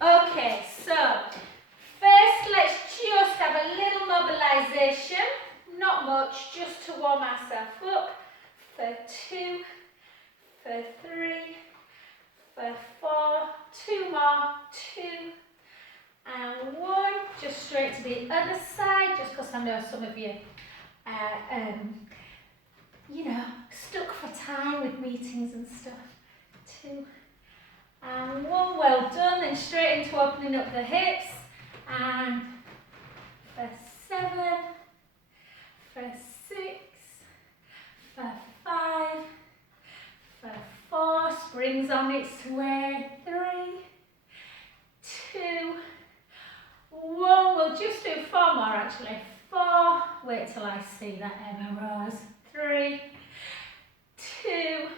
Okay, so first let's just have a little mobilization, not much, just to warm ourselves up for 2, for 3, for 4, 2 more, 2 and 1, just straight to the other side, just because I know some of you you know, stuck for time with meetings and stuff. 2 and 1, well done. Then straight into opening up the hips, and for 7, for 6, for 5, for 4, springs on its way, 3, 2, 1, we'll just do 4 more actually, 4, wait till I see that Emma Rose, 3, 2,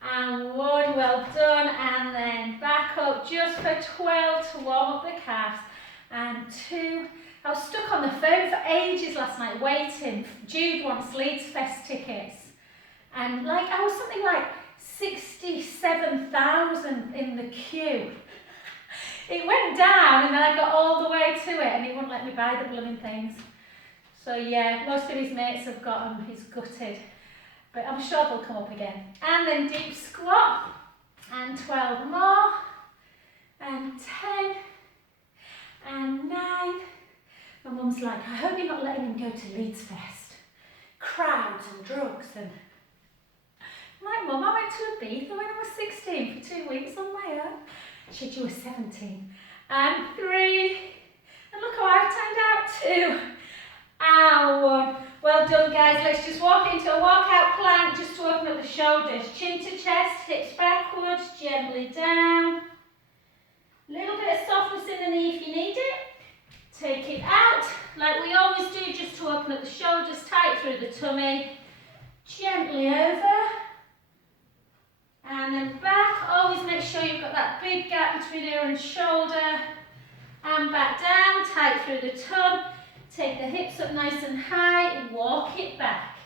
and 1, well done, and then back up just for 12 to warm up the calves, and 2, I was stuck on the phone for ages last night waiting. Jude wants Leeds Fest tickets, and like I was something like 67,000 in the queue. It went down and then I got all the way to it and he wouldn't let me buy the blooming things. So yeah, most of his mates have got them, he's gutted. But I'm sure they'll come up again. And then deep squat, and 12 more, and 10, and 9. My mum's like, I hope you're not letting him go to Leeds Fest. Crowds and drugs and... I'm like, Mum, I went to Ibiza when I was 16 for 2 weeks on my own. She was 17. And 3, and look how I've turned out, 2, and 1. Well done, guys. Let's just walk into a walkout plank just to open up the shoulders. Chin to chest, hips backwards, gently down. Little bit of softness in the knee if you need it. Take it out, like we always do, just to open up the shoulders, tight through the tummy. Gently over. And then back. Always make sure you've got that big gap between ear and shoulder. And back down, tight through the tum. Take the hips up nice and high, walk it back.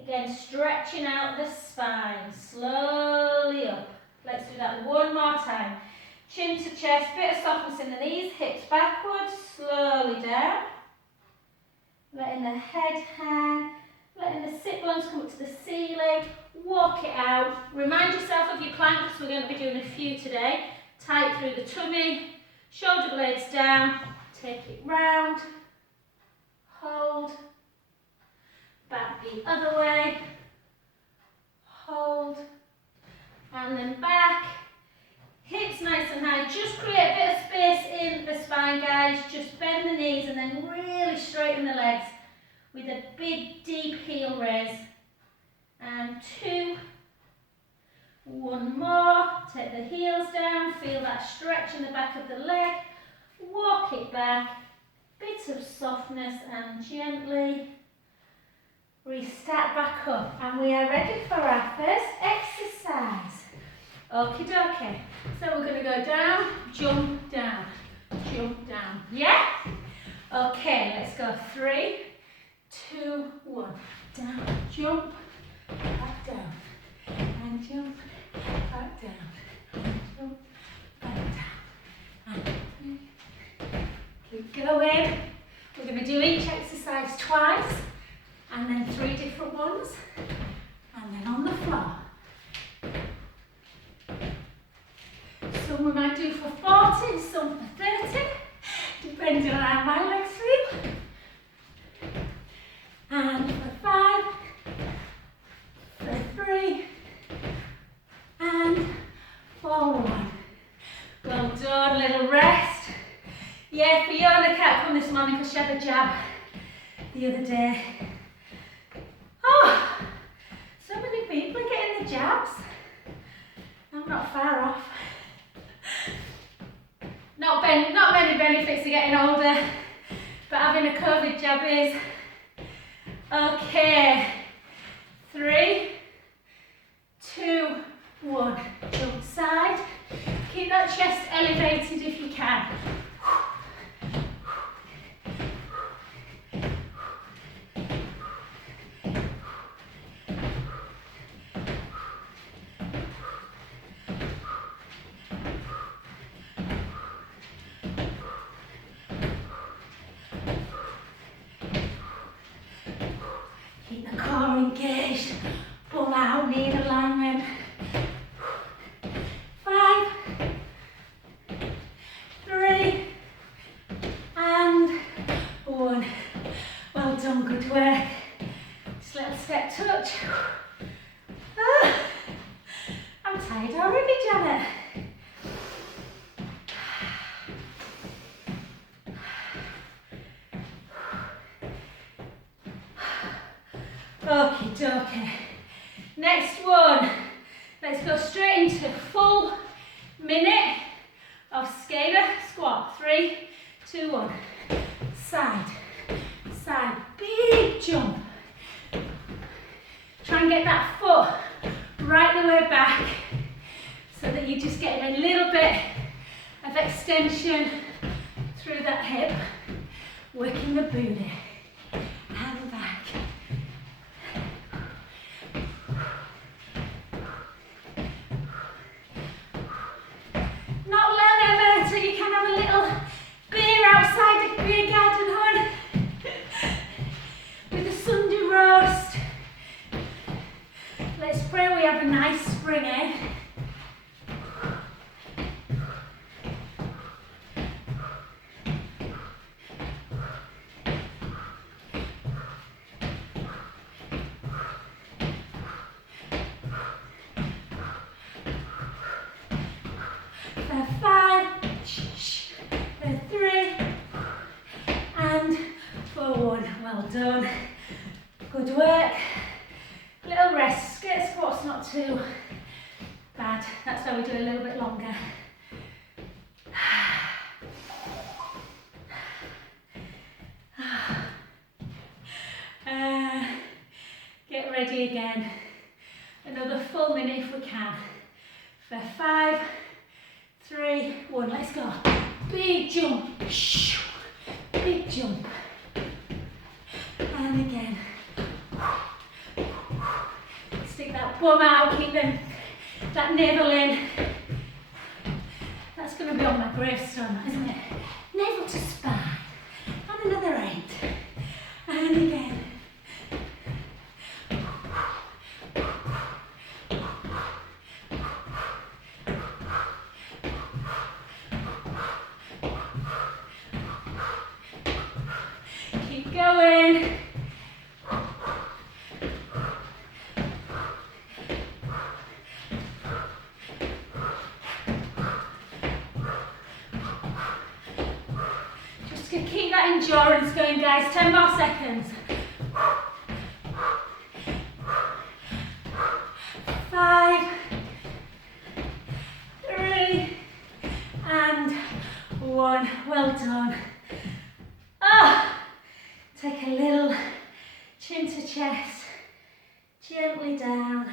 Again, stretching out the spine, slowly up. Let's do that 1 more time. Chin to chest, bit of softness in the knees, hips backwards, slowly down. Letting the head hang, letting the sit bones come up to the ceiling, walk it out. Remind yourself of your plank because we're going to be doing a few today. Tight through the tummy, shoulder blades down, take it round, hold, back the other way, hold, and then back. Hips nice and high, just create a bit of space in the spine, guys. Just bend the knees and then really straighten the legs with a big deep heel raise. And 2, 1 more, take the heels down, feel that stretch in the back of the leg, walk it back, bit of softness and gently restart back up. And we are ready for our first exercise. Okie dokie. So we're going to go down, jump down, yeah? Okay, let's go 3, 2, 1. Down, jump, back down, and jump, back down, and jump, back down, and 3. Keep going. We're going to do each exercise twice, and then 3 different ones, and then on the floor. Some we might do for 40, some for 30, depending on how my legs feel. And for 5, for 3, and for 1. Well done, little rest. Yeah, Fiona can't come this morning because she had a jab the other day. Oh, so many people are getting the jabs. I'm not far off. Not many benefits of getting older, but having a COVID jab is. Okay, 3, 2, 1. Jump side. Keep that chest elevated if you can. Okay. Next one. Let's go straight into full minute of skater squat. 3, 2, 1. Side, side, big jump. Try and get that foot right the way back so that you're just getting a little bit of extension through that hip, working the booty and back. Not long, Emma, you can have a little beer outside the beer garden, hon, with a Sunday roast. Let's pray we have a nice spring, eh? For 5, for 3, and for 1. Well done. Good work. Little rest. Skate squat's not too bad. That's why we do a little bit longer. Get ready again. Another full minute if we can. For 5, 3, 1. Let's go. Big jump. Big jump. And again. Stick that bum out, keep that navel in. That's going to be on my gravestone, isn't it? Navel to spine. And another 8. And again. Keep going. Keep that endurance going, guys. 10 more seconds. 5, 3, and 1. Well done. Take a little chin to chest, gently down.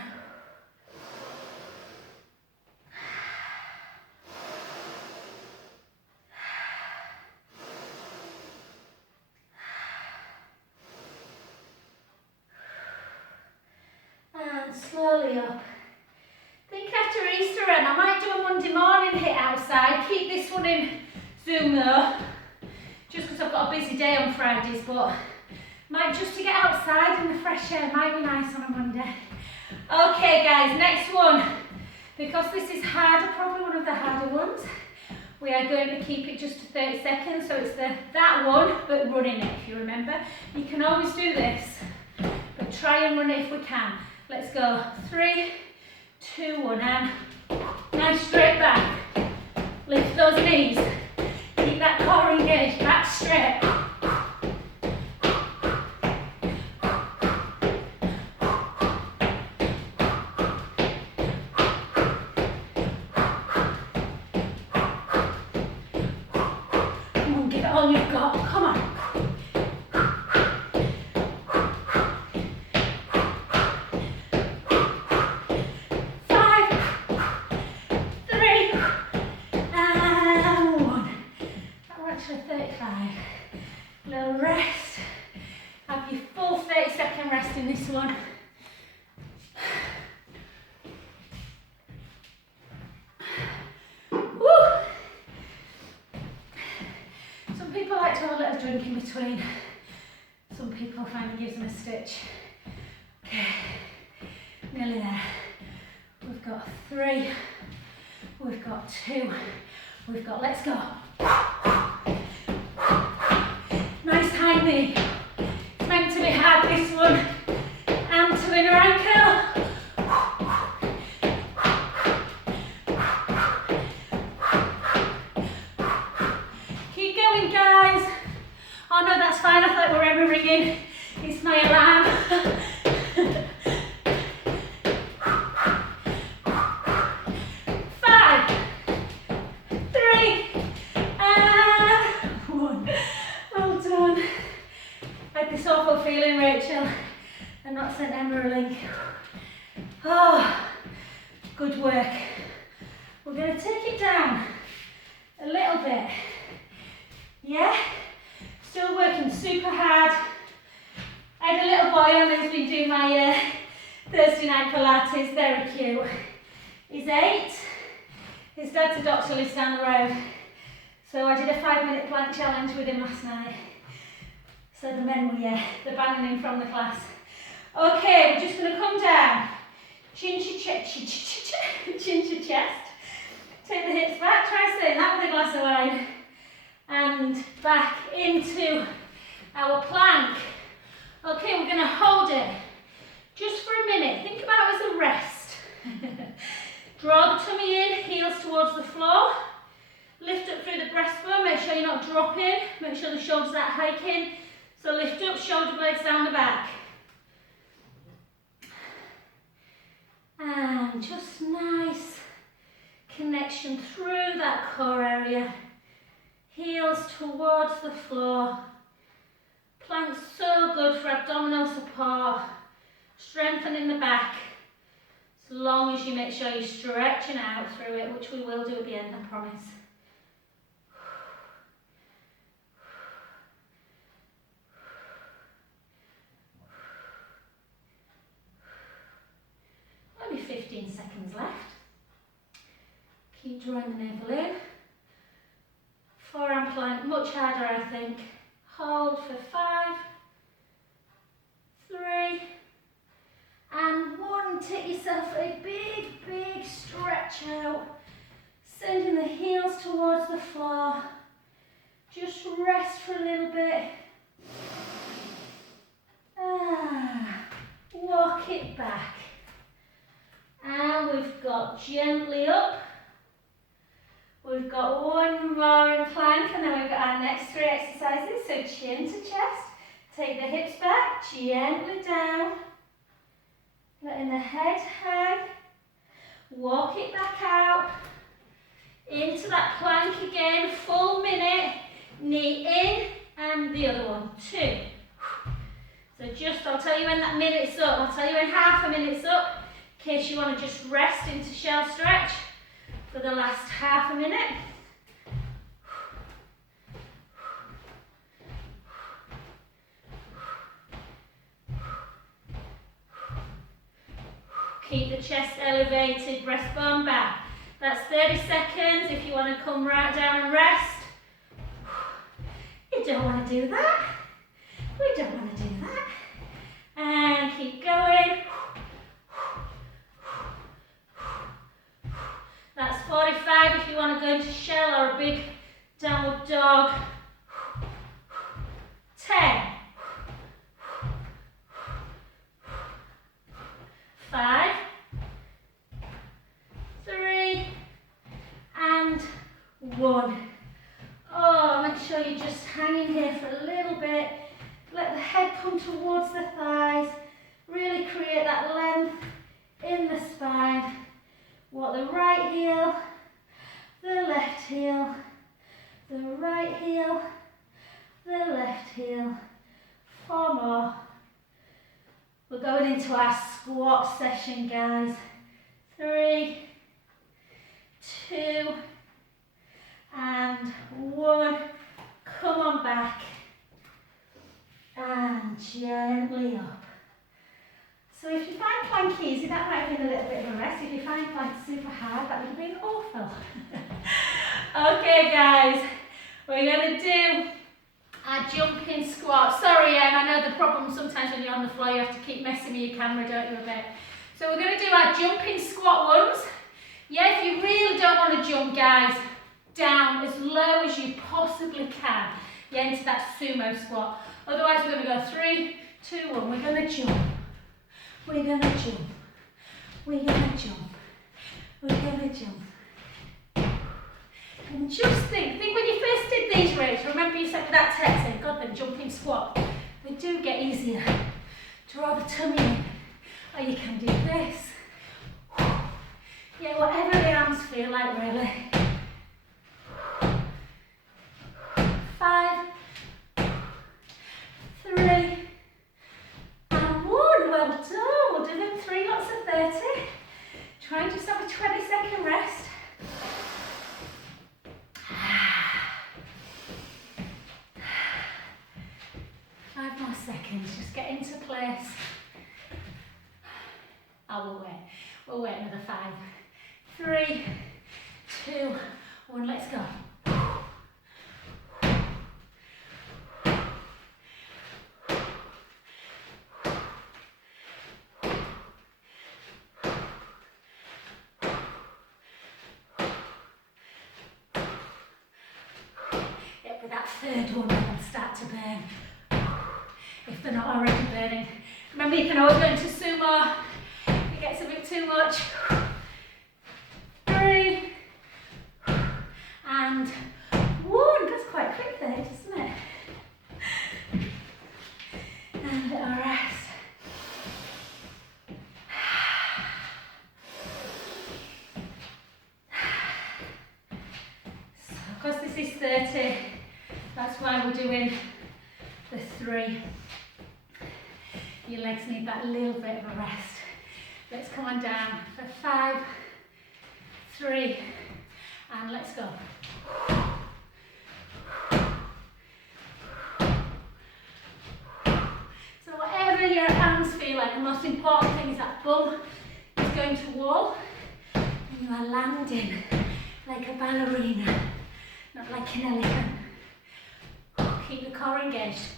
Slowly up. I think after Easter I might do a Monday morning hit outside. Keep this one in Zoom though, just because I've got a busy day on Fridays, but might just to get outside in the fresh air might be nice on a Monday. Okay guys, next one. Because this is harder, probably one of the harder ones, we are going to keep it just to 30 seconds. So it's that one, but running it, if you remember. You can always do this, but try and run it if we can. Let's go. 3, 2, 1, and nice straight back. Lift those knees. Keep that core engaged. Back straight. Come on, give it all you've got. Come on. 35. Little rest. Have your full 30-second rest in this one. Woo! Some people like to have a little drink in between. Some people find it gives them a stitch. Okay, nearly there. We've got 3. We've got 2. We've got, let's go. Nice high knee. It's meant to be hard, this one. And to inner ankle. Keep going, guys. Oh no, that's fine. I thought we were ever ringing. It's my alarm. Yeah? Still working super hard. I had a little boy on who's been doing my Thursday night Pilates, very cute. He's 8. His dad's a doctor, lives down the road. So I did a 5-minute plank challenge with him last night. So the men were, they're banning him from the class. Okay, we're just going to come down. Chin your chest. Take the hips back, try saying that with a glass of wine. And back into our plank. Okay, we're going to hold it just for a minute. Think about it as a rest. Draw the tummy in, heels towards the floor. Lift up through the breastbone, make sure you're not dropping. Make sure the shoulders aren't hiking. So lift up, shoulder blades down the back. And just nice connection through that core area. Heels towards the floor. Plank's so good for abdominal support. Strengthening the back. As long as you make sure you're stretching out through it, which we will do at the end, I promise. Only 15 seconds left. Keep drawing the navel in. Forearm plank, much harder I think. Hold for 5, 3, and 1. Take yourself a big stretch out. Sending the heels towards the floor. Just rest for a little bit. Walk it back. And we've got gently up. We've got one more in plank, and then we've got our next 3 exercises. So chin to chest, take the hips back, gently down, letting the head hang. Walk it back out, into that plank again, full minute, knee in, and the other one, 2. So I'll tell you when that minute's up, I'll tell you when half a minute's up, in case you want to just rest into shell stretch for the last half a minute. Keep the chest elevated, breastbone back. That's 30 seconds. If you want to come right down and rest. You don't want to do that. We don't want to do that. And keep going. That's 45 if you want to go into shell or a big downward dog. 10. 5, 3, and 1. Oh, make sure you're just hanging here for a little bit. Let the head come towards the thighs. Really create that length in the spine. Walk the right heel, the left heel, the right heel, the left heel. 4 more. We're going into our squat session, guys. 3, 2, and 1. Come on back. And gently up. So if you find plank easy, that might have been a little bit of a rest. If you find plank super hard, that would have been awful. Okay, guys. We're going to do our jumping squat. Sorry, I know the problem sometimes when you're on the floor, you have to keep messing with your camera, don't you, a bit. So we're going to do our jumping squat ones. Yeah, if you really don't want to jump, guys, down as low as you possibly can. Yeah, into that sumo squat. Otherwise, we're going to go 3, 2, 1. We're going to jump. We're going to jump. We're going to jump. We're going to jump. And just think when you first did these rates, remember you said with that text saying, God, then jumping squat. They do get easier. Draw the tummy in. Or you can do this. Yeah, whatever the arms feel like, really. 5, 3, and 1. Well done. We'll do them 3 lots of 30. Try and just have a 20-second rest. seconds, just get into place. We'll wait. We'll wait another 5, 3, 2, 1, let's go. Yep, with that third one, they'll start to burn. If they're not already burning. Remember, you can always go into sumo if it gets a bit too much. 3 and 1. That's quite quick there, isn't it? And a rest. So, because this is 30, that's why we're doing the 3. Your legs need that little bit of a rest. Let's come on down for 5, 3, and let's go. So whatever your arms feel like, the most important thing is that bum is going to wall and you are landing like a ballerina, not like an elephant. Keep the core engaged.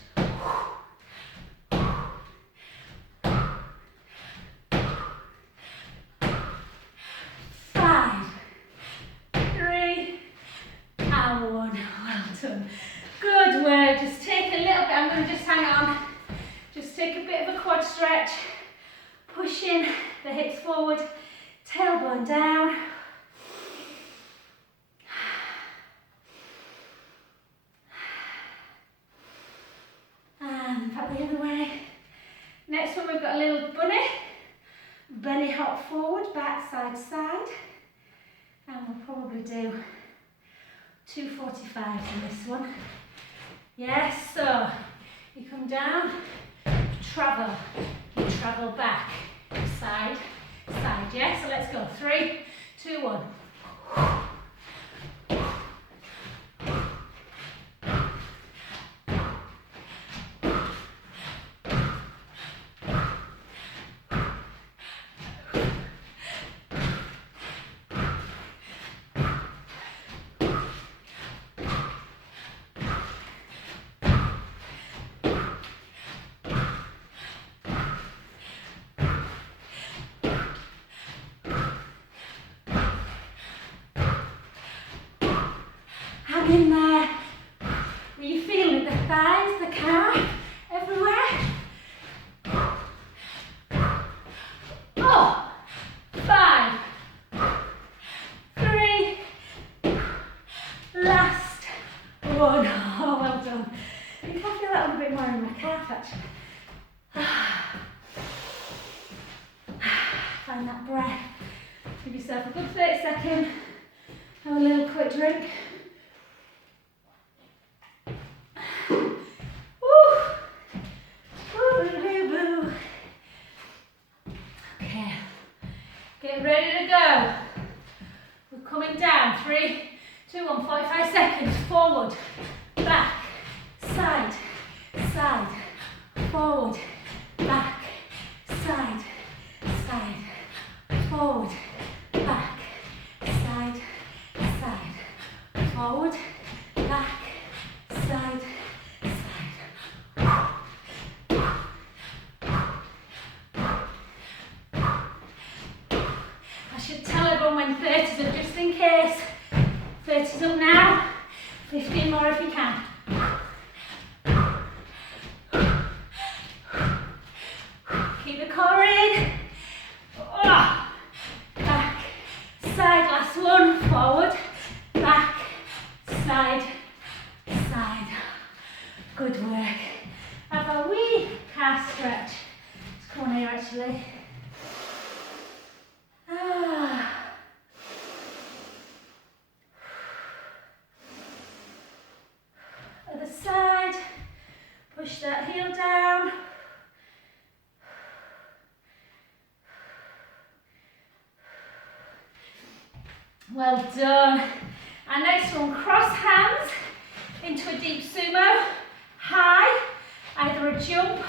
5, 3, and 1. Well done. Good work. Just take a little bit. I'm going to just hang on. Just take a bit of a quad stretch. Pushing the hips forward, tailbone down. And back the other way. Next one, we've got a little bunny. Bunny hop forward, back, side, side. And we'll probably do 2 45s in this one. Yes, so you come down, you travel back, side, side. Yeah, so let's go. 3, 2, 1. In there, are you feeling the thighs, the calf, everywhere? Oh, 5, 3, last 1. Oh, well done. I think I feel that one a bit more in my calf actually. Find that breath. Give yourself a good 30 seconds. Have a little quick drink. Okay, get ready to go. We're coming down. 3, 2, 1, 45 seconds. Forward, back, side, side, forward, back, side, side, forward, back, side, side, forward, back, side, side. I should tell everyone when 30s are, just in case. 30s up now, 15 more if you can. Keep the core in. Oh. Back, side, last one, forward, back, side, side. Good work. Have a wee calf stretch. Let's come on here actually. Other side, push that heel down. Well done. And next one, cross hands into a deep sumo. High, either a jump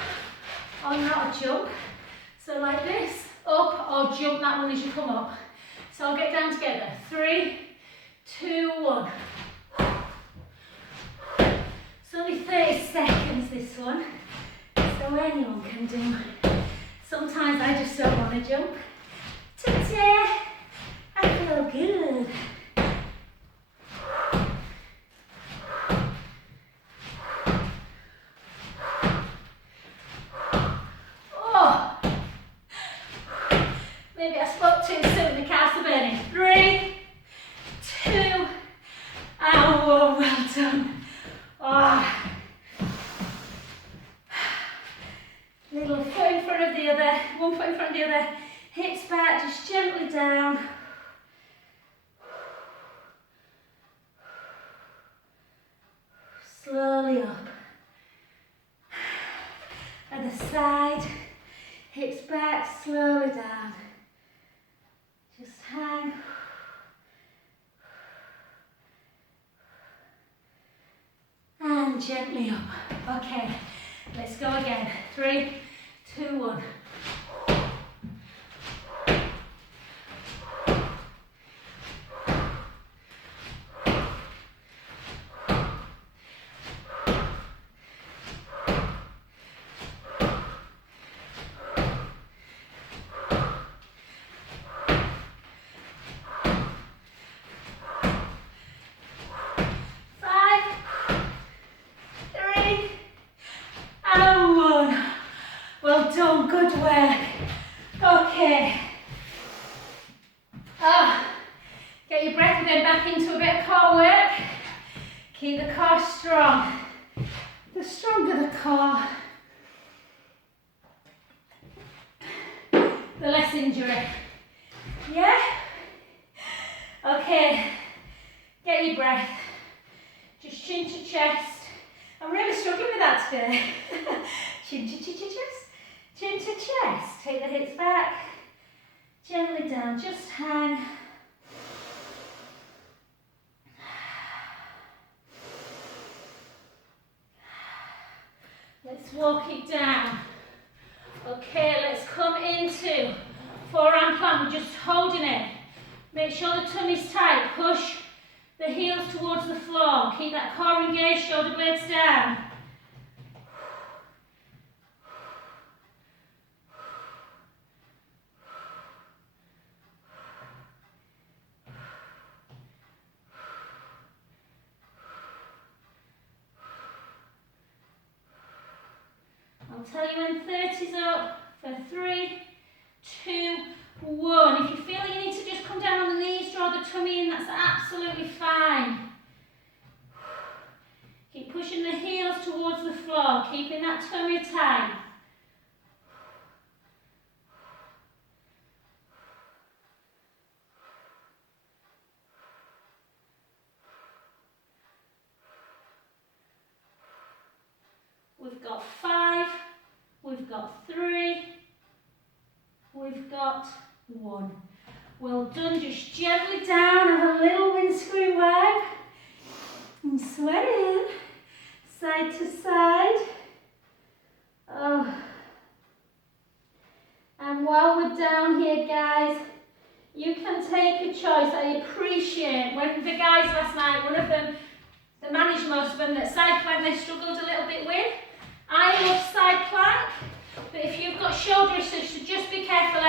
that one as you come up. So I'll get down together. 3, 2, 1. It's only 30 seconds this one, so anyone can do. Sometimes I just don't want to jump. Today, I feel good. Oh, maybe I spoke too soon, the calves are burning. 3, 2, and 1, well done. Oh. Little foot in front of the other, one foot in front of the other, hips back, just gently down. Slowly up. Other side, hips back, slowly down. Just hang. And gently up. Okay, let's go again. 3, 2, 1. Well done, good work. Okay. Get your breath again back into a bit of core work. Keep the core strong. The stronger the core, the less injury. Yeah? Okay. Get your breath. Just chin to chest. I'm really struggling with that today. Chin to chest. Chin to chest. Take the hips back. Gently down. Just hang. Let's walk it down. Okay, let's come into forearm plank. We're just holding it. Make sure the tummy's tight. Push the heels towards the floor. Keep that core engaged, shoulder blades down. I'll tell you when 30's up for 3, 2, 1. If you feel you need to just come down on the knees, draw the tummy in, that's absolutely fine. Keep pushing the heels towards the floor, keeping that tummy tight. We've got 5, we've got 3, we've got 1. Well done, just gently down, have a little windscreen wipe. And sweat in, side to side. Oh. And while we're down here, guys, you can take a choice. I appreciate when the guys last night, one of them, they managed most of them, that side plank they struggled a little bit with. I love side plank, but if you've got shoulder issues, so just be careful.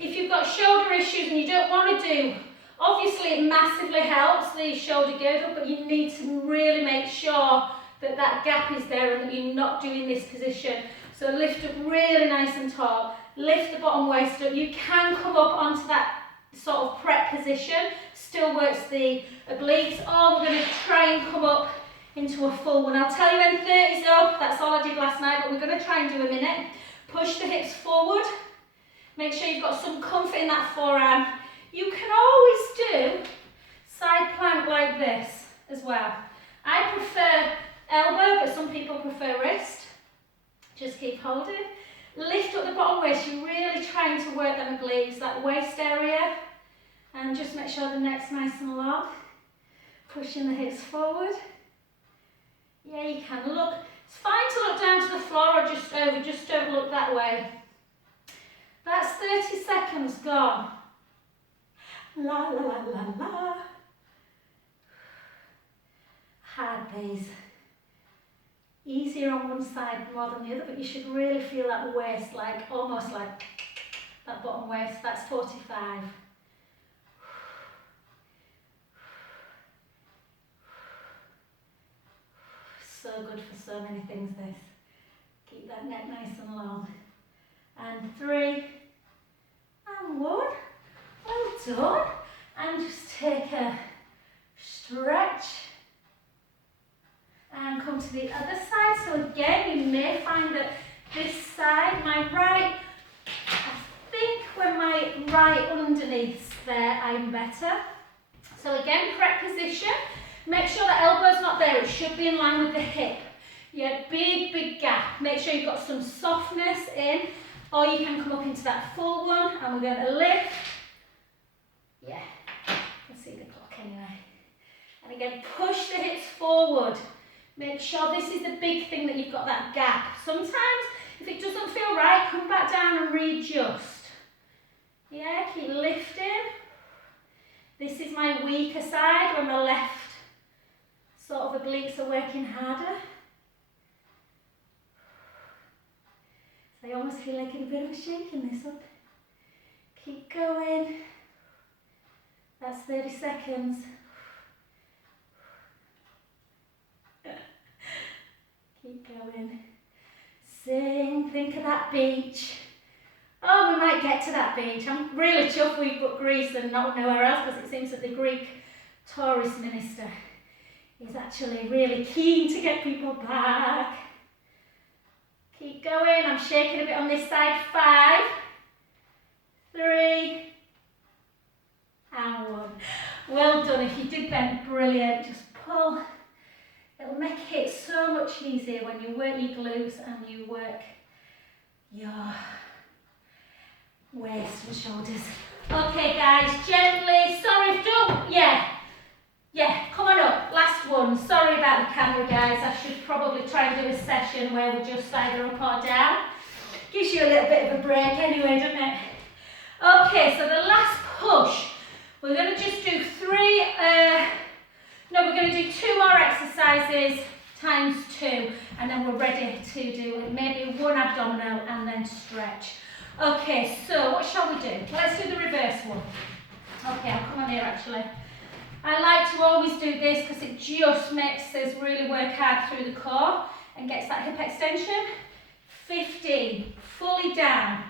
If you've got shoulder issues and you don't want to do, obviously it massively helps the shoulder girdle, but you need to really make sure that that gap is there and that you're not doing this position. So lift up really nice and tall, lift the bottom waist up. You can come up onto that sort of prep position, still works the obliques, or we're going to try and come up into a full one. I'll tell you when 30's up, that's all I did last night, but we're going to try and do a minute. Push the hips forward, make sure you've got some comfort in that forearm. You can always do side plank like this as well. I prefer elbow, but some people prefer wrist. Just keep holding. Lift up the bottom waist, you're really trying to work them obliques, that waist area, and just make sure the neck's nice and long. Pushing the hips forward. Yeah, you can look. It's fine to look down to the floor or just over, just don't look that way. That's 30 seconds gone. La la la la la. Hard these. Easier on one side more than the other, but you should really feel that waist, like almost like that bottom waist. That's 45. So good for so many things, this. Keep that neck nice and long. And 3, and 1. Well done. And just take a stretch. And come to the other side. So again, you may find that this side, my right, I think when my right underneath there, I'm better. So again, correct position. Make sure the elbow's not there. It should be in line with the hip. Yeah, big gap. Make sure you've got some softness in, or you can come up into that full one, and we're going to lift. Yeah, you can see the clock anyway. And again, push the hips forward. Make sure this is the big thing, that you've got that gap. Sometimes, if it doesn't feel right, come back down and readjust. Yeah, keep lifting. This is my weaker side, when the left sort of obliques are working harder. So I almost feel like in a bit of a shaking this up. Keep going. That's 30 seconds. Keep going. Sing, think of that beach. Oh, we might get to that beach. I'm really chuffed we've got Greece and not nowhere else, because it seems that the Greek tourist minister is actually really keen to get people back. Keep going. I'm shaking a bit on this side. 5, 3, and 1. Well done. If you did then, brilliant. Just pull. It'll make it so much easier when you work your glutes and you work your waist and shoulders. Okay guys, gently. Sorry, don't. Yeah, come on up. Last one. Sorry about the camera, guys. I should probably try and do a session where we're just either up or down. Gives you a little bit of a break anyway, doesn't it? Okay, so the last push. We're going to just do 3, we're going to do 2 more exercises times 2, and then we're ready to do maybe 1 abdominal and then stretch. Okay, so what shall we do? Let's do the reverse one. Okay, I'll come on here actually. I like to always do this because it just makes us really work hard through the core and gets that hip extension. 15, fully down.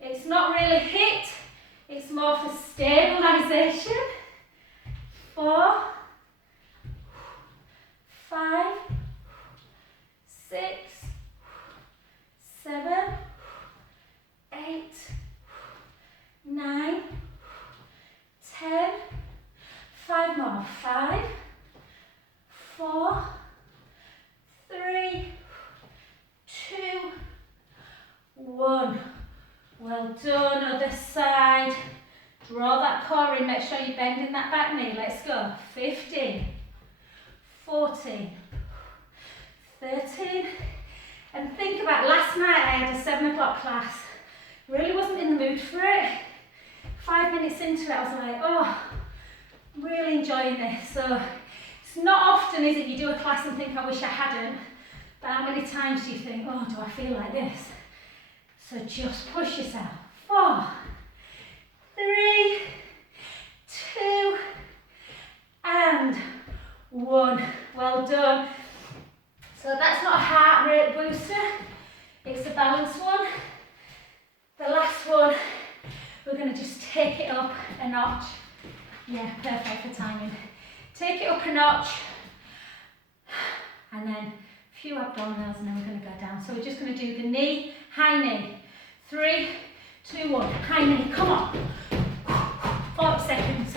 It's not really HIIT, it's more for stabilisation. 4, 5, 6, 7, 8, 9, 10, 5 more. 5, 4, 3, 2, 1. Well done. Other side. Draw that core in. Make sure you're bending that back knee. Let's go. 15, 14, 13. And think about last night I had a 7 o'clock class. Really wasn't in the mood for it. 5 minutes into it I was like, oh, I'm really enjoying this. So it's not often, is it, you do a class and think I wish I hadn't. But how many times do you think, oh, do I feel like this? So just push yourself. 4, 3, 2, and 1. Well done. So that's not a heart rate booster, it's a balance one. The last one, we're going to just take it up a notch. Yeah, perfect for timing. Take it up a notch, and then a few abdominals, and then we're going to go down. So we're just going to do the knee, high knee. 3, 2, 1, high knee, come on. 40 seconds.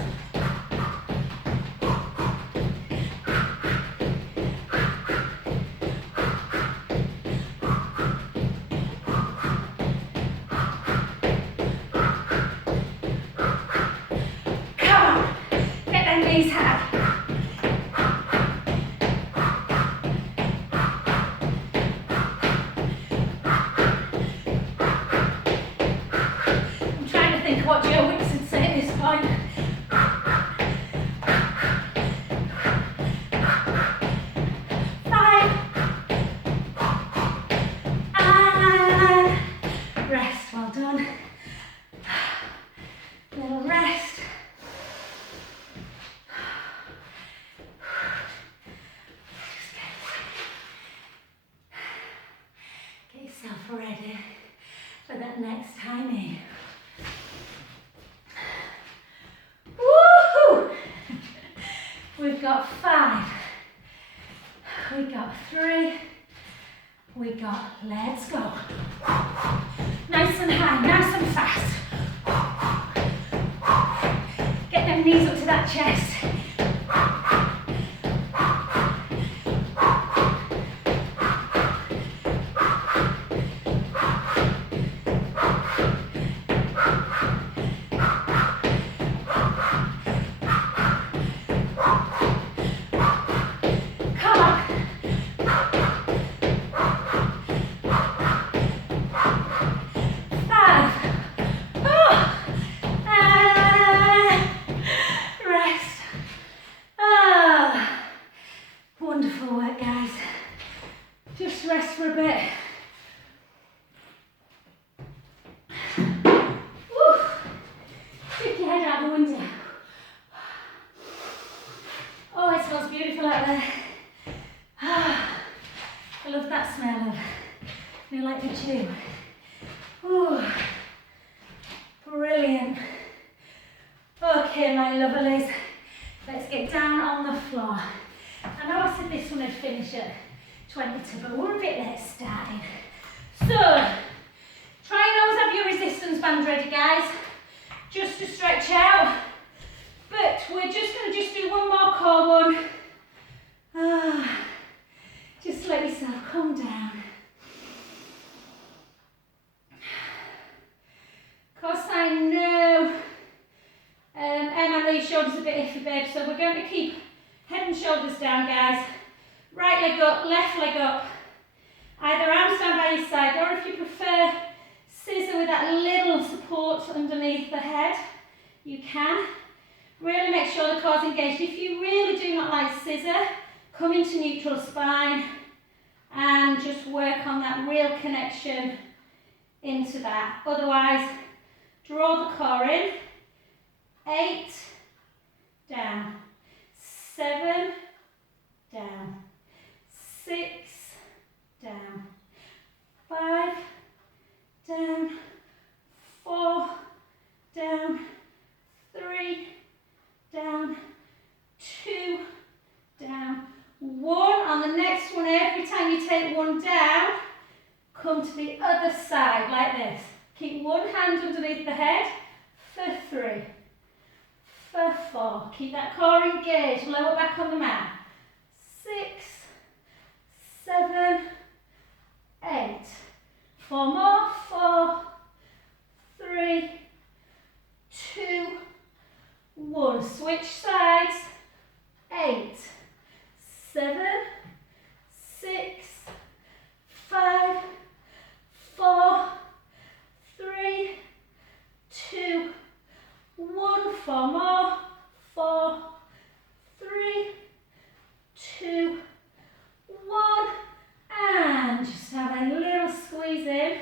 got 5. We got 3. We got, let's go. Nice and high, nice and fast. Get them knees up to that chest. Brilliant. Okay, my lovelies, let's get down on the floor. I know I said this one would finish at 22, but we're a bit late starting. So, try and always have your resistance band ready, guys, just to stretch out. But we're just going to do one more core one. Just let yourself calm down. Of course, I know, I know your shoulders are a bit iffy, babe, so we're going to keep head and shoulders down, guys. Right leg up, left leg up. Either arms down by your side, or if you prefer scissor with that little support underneath the head, you can. Really make sure the core's engaged. If you really do not like scissor, come into neutral spine and just work on that real connection into that. Otherwise, draw the core in. 8, down. 7, down. 6, down. 5, down. 4, down. 3, down. 2, down. 1. On the next one, every time you take one down, come to the other side like this. Keep one hand underneath the head for 3, for 4. Keep that core engaged, lower back on the mat. 6, 7, 8. 4 more. 4, 3, 2, 1. Switch sides. 8, 7, 6, 5, 4, 3, 2, 1. 4 more. 4, 3, 2, 1. And just have a little squeeze in.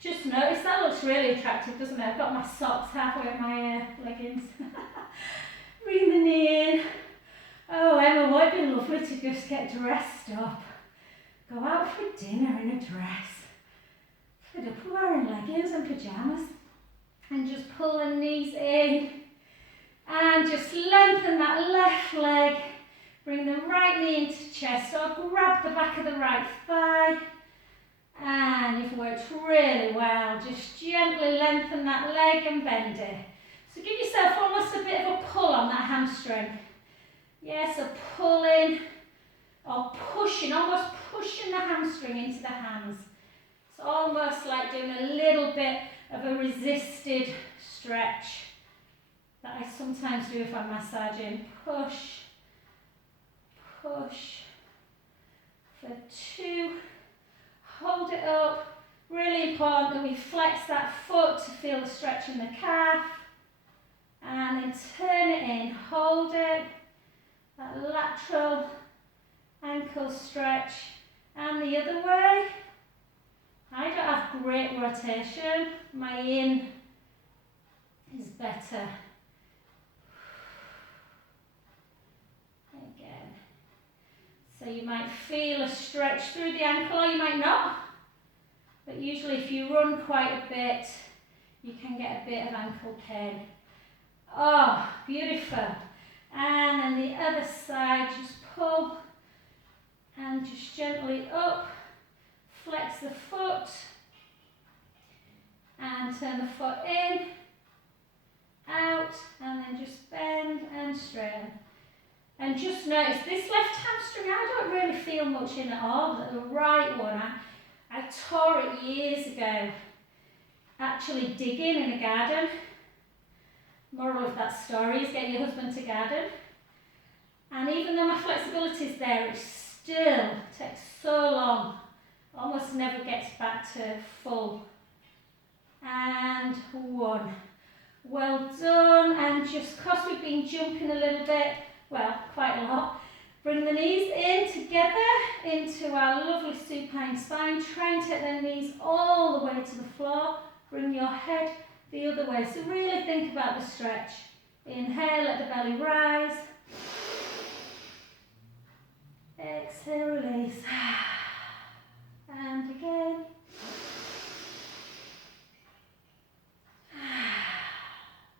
Just notice that looks really attractive, doesn't it? I've got my socks halfway up my leggings. Bring the knee in. Oh, Emma, would it be lovely to just get dressed up? Go out for dinner in a dress. Fed up with wearing leggings and pyjamas. And just pull the knees in. And just lengthen that left leg. Bring the right knee into chest, or grab the back of the right thigh. And you've worked really well. Just gently lengthen that leg and bend it. So give yourself almost a bit of a pull on that hamstring. Yeah, so pulling or pushing, almost pushing the hamstring into the hands. It's almost like doing a little bit of a resisted stretch that I sometimes do if I'm massaging. Push, push, for 2, hold it up. Really important that we flex that foot to feel the stretch in the calf. And then turn it in, hold it. That lateral ankle stretch, and the other way. I don't have great rotation, my in is better. Again. So you might feel a stretch through the ankle, or you might not. But usually if you run quite a bit, you can get a bit of ankle pain. Oh, beautiful. And then the other side, just pull and just gently up, flex the foot and turn the foot in, out, and then just bend and straighten. And just notice this left hamstring, I don't really feel much in at all, but the right one, I tore it years ago, actually digging in a garden. Moral of that story is get your husband to garden. And even though my flexibility is there, it still takes so long, almost never gets back to full. And one. Well done. And just because we've been jumping a little bit, well, quite a lot, bring the knees in together into our lovely supine spine. Try and take the knees all the way to the floor. Bring your head the other way. So really think about the stretch. Inhale, let the belly rise. Exhale, release. And again.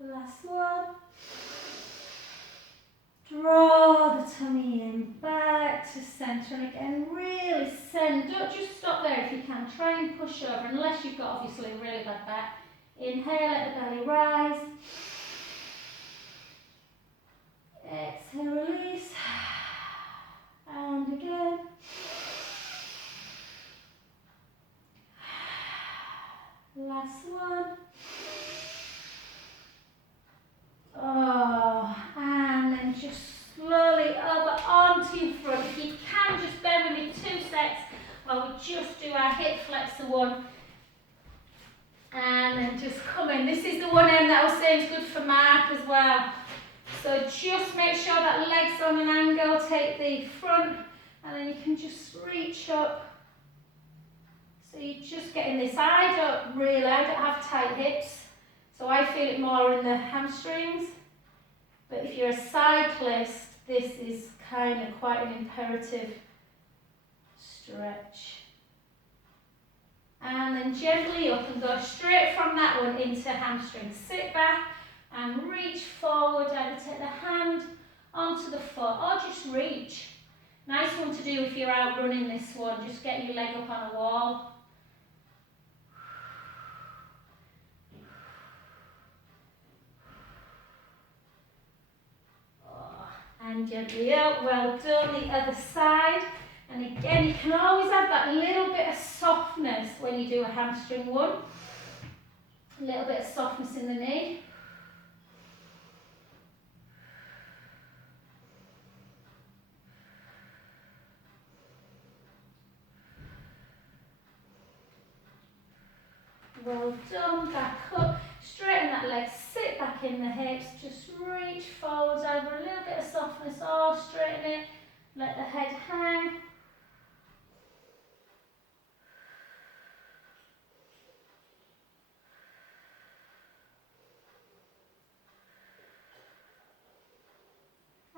Last one. Draw the tummy in back to centre, and again really send. Don't just stop there if you can. Try and push over unless you've got obviously a really bad back. Inhale, let the belly rise. Exhale, release. And again. Last one. Oh, and then just slowly over onto your front. If you can, just bear with me 2 seconds while we just do our hip flexor one. And then just come in. This is the one that I was saying is good for Mark as well. So just make sure that leg's on an angle. Take the front and then you can just reach up. So you're just getting this. I don't have tight hips. So I feel it more in the hamstrings. But if you're a cyclist, this is kind of quite an imperative stretch. And then gently up and go straight from that one into hamstring. Sit back and reach forward. Either take the hand onto the foot or just reach. Nice one to do if you're out running this one. Just get your leg up on a wall. And gently up. Well done. The other side. And again, you can always have that little bit of softness when you do a hamstring one. A little bit of softness in the knee. Well done. Back up. Straighten that leg. Sit back in the hips. Just reach forwards over a little bit of softness. Or straighten it. Let the head hang.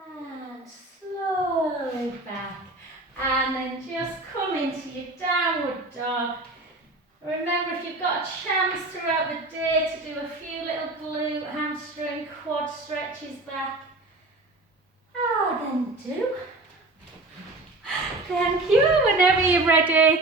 And slowly back. And then just come into your downward dog. Remember, if you've got a chance throughout the day to do a few little glute, hamstring, quad stretches back, then do. Thank you. Whenever you're ready.